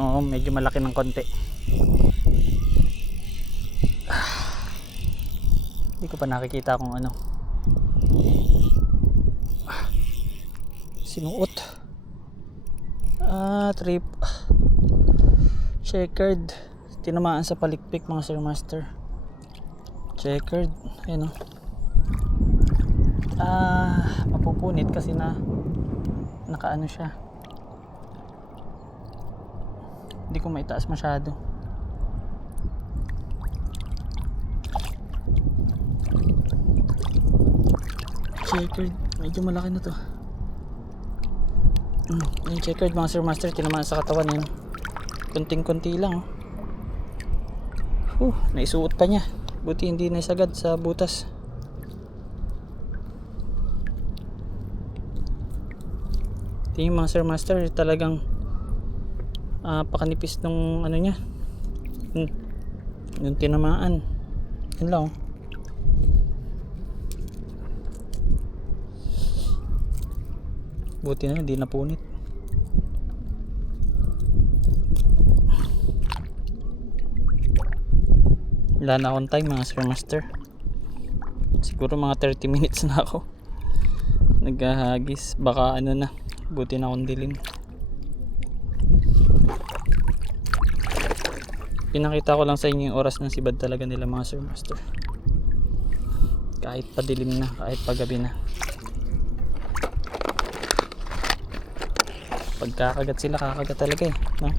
medyo malaki ng konti. Hindi ko pa nakikita kung ano. Sinuot. Trip. Checkered. Tinamaan sa palikpik mga Sir Master. Checkered. Ayan o. Mapupunit kasi na nakaano siya. Hindi ko maitaas masyado. Checkered. Medyo malaki na to. Yung checkered mga Sir Master, tinamaan sa katawan yan. Kunting-kunti lang. Naisuot pa niya. Buti hindi naisagad sa butas. Tingin mga Sir Master, talagang pakanipis nung ano niya. Yung tinamaan. Yun lang. Buti na hindi napunit. Wala na akong time mga Sir Master. Siguro mga 30 minutes na ako naghahagis. Baka ano na, buti na akong dilim. Pinakita ko lang sa inyo yung oras ng sibad talaga nila mga Sir Master. Kahit pa dilim na, kahit pa gabi na. Pagkakagat sila, kakagat talaga eh, no?